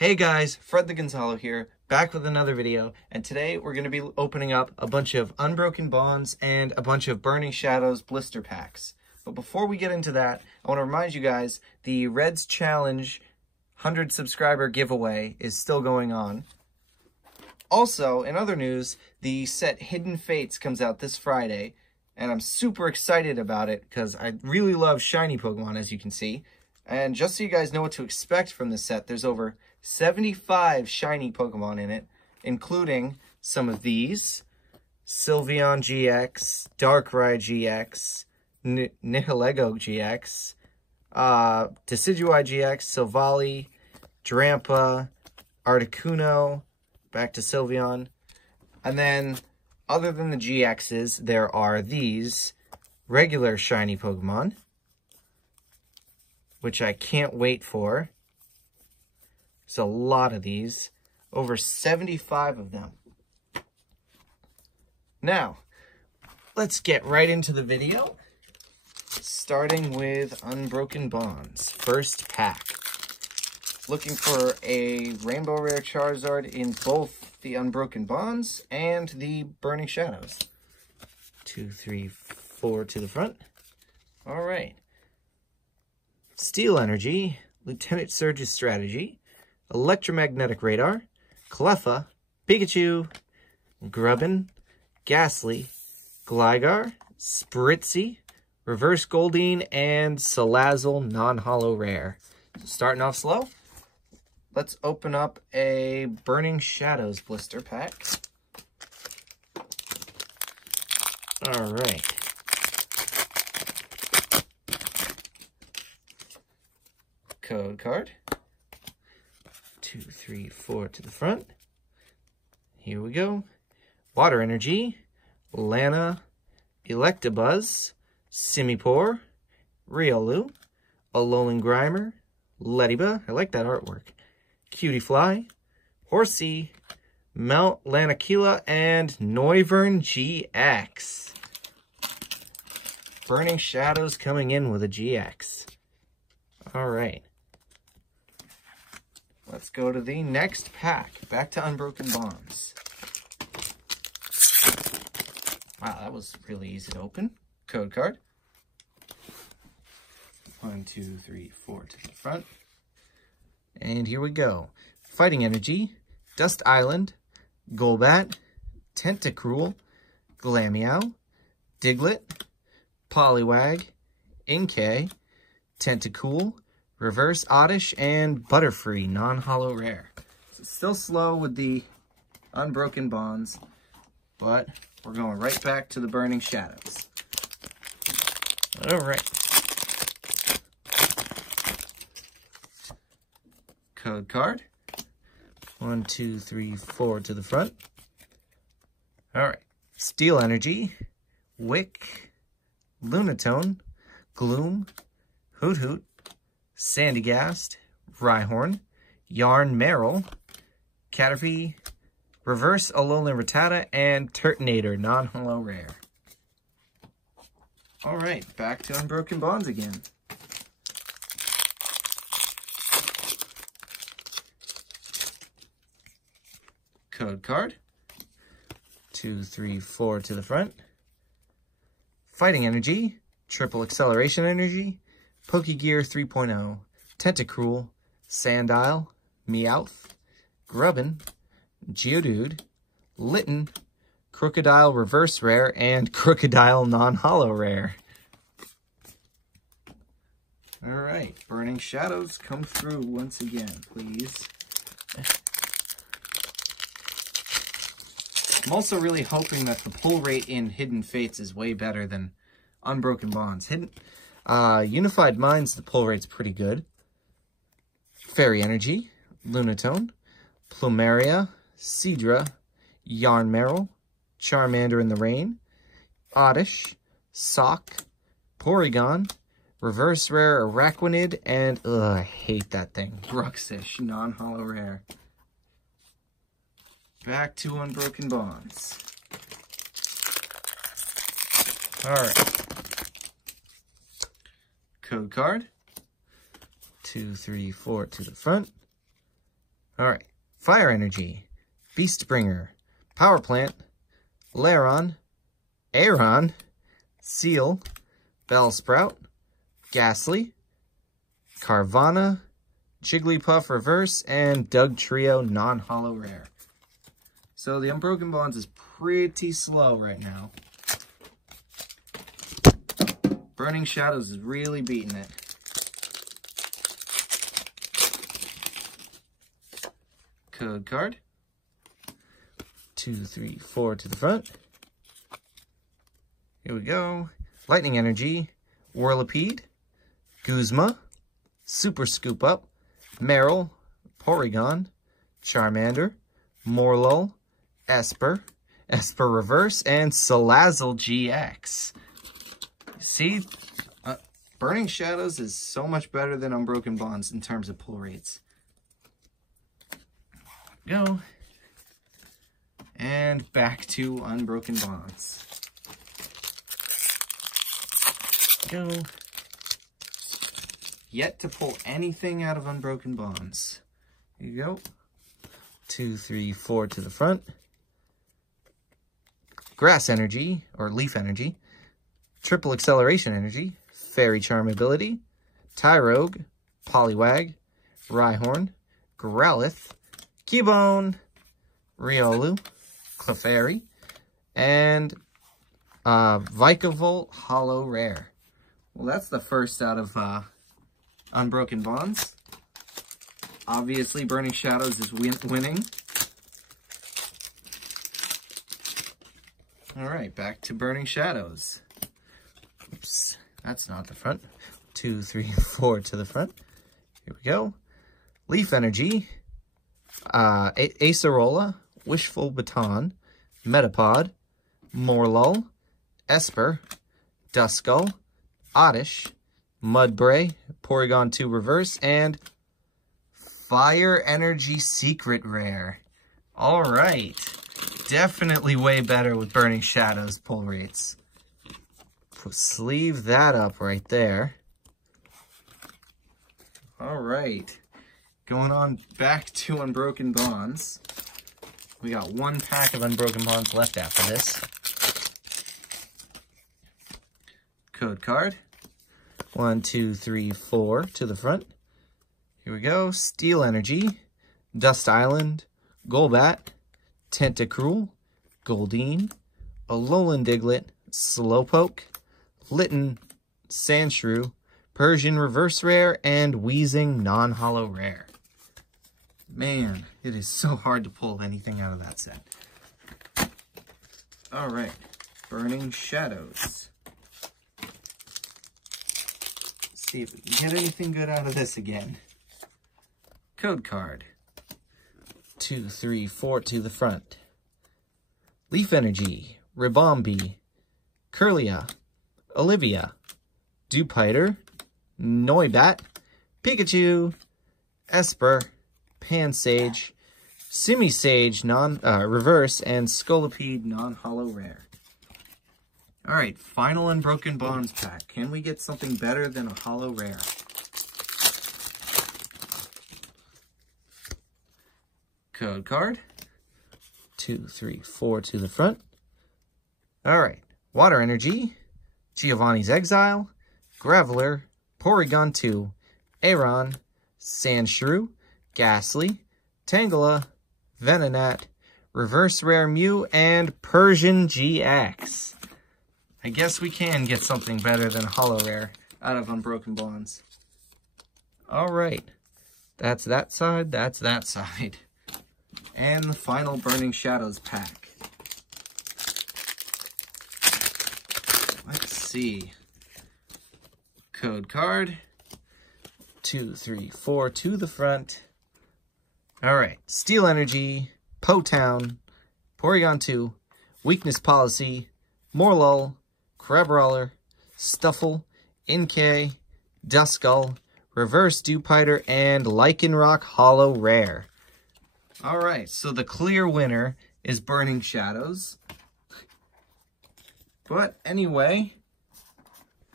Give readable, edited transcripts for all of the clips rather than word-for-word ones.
Hey guys, Fred the Gonzalo here, back with another video, and today we're going to be opening up a bunch of Unbroken Bonds and a bunch of Burning Shadows blister packs. But before we get into that, I want to remind you guys, the Reds Challenge 100 subscriber giveaway is still going on. Also, in other news, the set Hidden Fates comes out this Friday, and I'm super excited about it because I really love shiny Pokemon, as you can see. And just so you guys know what to expect from this set, there's over 75 shiny Pokemon in it, including some of these: Sylveon GX, Darkrai GX, Nihilego GX, Decidueye GX, Silvally, Drampa, Articuno, back to Sylveon. And then, other than the GXs, there are these regular shiny Pokemon, which I can't wait for. There's a lot of these, over 75 of them. Now, let's get right into the video, starting with Unbroken Bonds. First pack. Looking for a Rainbow Rare Charizard in both the Unbroken Bonds and the Burning Shadows. 2, 3, 4 to the front. All right. Steel Energy, Lieutenant Surge's Strategy, Electromagnetic Radar, Cleffa, Pikachu, Grubbin, Ghastly, Gligar, Spritzy, Reverse Goldeen, and Salazzle non-holo rare. So starting off slow, let's open up a Burning Shadows blister pack. All right. Code card. 2, 3, 4 to the front. Here we go. Water Energy, Lana, Electabuzz, Simipour, Riolu, Alolan Grimer, Lediba, I like that artwork, Cutiefly, Horsey, Mount Lanakila, and Noivern GX. Burning Shadows coming in with a GX. All right. Let's go to the next pack. Back to Unbroken Bonds. Wow, that was really easy to open. Code card. 1, 2, 3, 4 to the front. And here we go. Fighting Energy, Dust Island, Golbat, Tentacruel, Glameow, Diglett, Poliwag, Inkay, Tentacool, Reverse Oddish, and Butterfree, non-holo rare. So still slow with the Unbroken Bonds, but we're going right back to the Burning Shadows. All right. Code card. 1, 2, 3, 4 to the front. All right. Steel Energy, Wick, Lunatone, Gloom, Hoot Hoot, Sandygast, Rhyhorn, Yarn Meryl, Caterpie, Reverse Alolan Rattata, and Turtonator, non-holo rare. All right, back to Unbroken Bonds again. Code card. 2, 3, 4 to the front. Fighting Energy, Triple Acceleration Energy, Pokegear 3.0, Tentacruel, Sandile, Meowth, Grubbin, Geodude, Litten, Crocodile Reverse Rare, and Crocodile non-holo rare. All right, Burning Shadows, come through once again, please. I'm also really hoping that the pull rate in Hidden Fates is way better than Unbroken Bonds. Unified Minds, the pull rate's pretty good. Fairy Energy, Lunatone, Plumeria, Seadra, Yarn Meryl, Charmander in the Rain, Oddish, Sock, Porygon, Reverse Rare Araquanid, and, I hate that thing, Bruxish, non-holo rare. Back to Unbroken Bonds. All right. Code card. 2, 3, 4 to the front. All right. Fire Energy, Beastbringer, Power Plant, Laron, Aeron, Seal, Bellsprout, Ghastly, Carvana, Jigglypuff Reverse, and Doug Trio non-holo rare. So the Unbroken Bonds is pretty slow right now. Burning Shadows is really beating it. Code card. 2, 3, 4 to the front. Here we go. Lightning Energy, Whirlipede, Guzma, Super Scoop Up, Meryl, Porygon, Charmander, Morlul, Esper Reverse, and Salazzle GX. See, Burning Shadows is so much better than Unbroken Bonds in terms of pull rates. Go. And back to Unbroken Bonds. Go. Yet to pull anything out of Unbroken Bonds. Here you go. 2, 3, 4 to the front. Grass Energy, or Leaf Energy. Triple Acceleration Energy. Fairy Charm Ability. Tyrogue. Poliwag. Rhyhorn. Growlithe. Cubone. Riolu. Clefairy. And Vikavolt Holo Rare. Well, that's the first out of Unbroken Bonds. Obviously, Burning Shadows is winning. All right, back to Burning Shadows. Oops, that's not the front. 2, 3, 4 to the front. Here we go. Leaf Energy, Acerola, Wishful Baton, Metapod, Morlul, Esper, Duskull, Oddish, Mudbray, Porygon 2 Reverse, and Fire Energy Secret Rare. All right. Definitely way better with Burning Shadows pull rates. Sleeve that up right there. All right. Going on back to Unbroken Bonds. We got one pack of Unbroken Bonds left after this. Code card. 1, 2, 3, 4 to the front. Here we go. Steel Energy, Dust Island, Golbat, Tentacruel, Goldeen, Alolan Diglett, Slowpoke, Litten, Sandshrew, Persian Reverse Rare, and Weezing non-holo rare. Man, it is so hard to pull anything out of that set. All right, Burning Shadows. Let's see if we can get anything good out of this again. Code card. 2, 3, 4 to the front. Leaf Energy, Ribombee, Kirlia, Olivia, Dewpider, Noibat, Pikachu, Esper, Pansage, Simisage Reverse, and Scolipede non-holo rare. All right, final Unbroken Bonds pack. Can we get something better than a holo rare? Code card. 2, 3, 4 to the front. All right. Water Energy, Giovanni's Exile, Graveler, Porygon 2, Aeron, Sandshrew, Ghastly, Tangela, Venonat, Reverse Rare Mew, and Persian GX. I guess we can get something better than a holo rare out of Unbroken Bonds. All right. That's that side. That's that side. And the final Burning Shadows pack. Let's see. Code card. 2, 3, 4 to the front. All right. Steel Energy, Potown, Porygon 2, Weakness Policy, Morlul, Crabrawler, Stuffle, Inkay, Duskull, Reverse Dewpider, and Lycanroc Holo Rare. All right, so the clear winner is Burning Shadows. But anyway,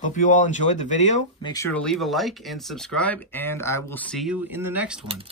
hope you all enjoyed the video. Make sure to leave a like and subscribe, and I will see you in the next one.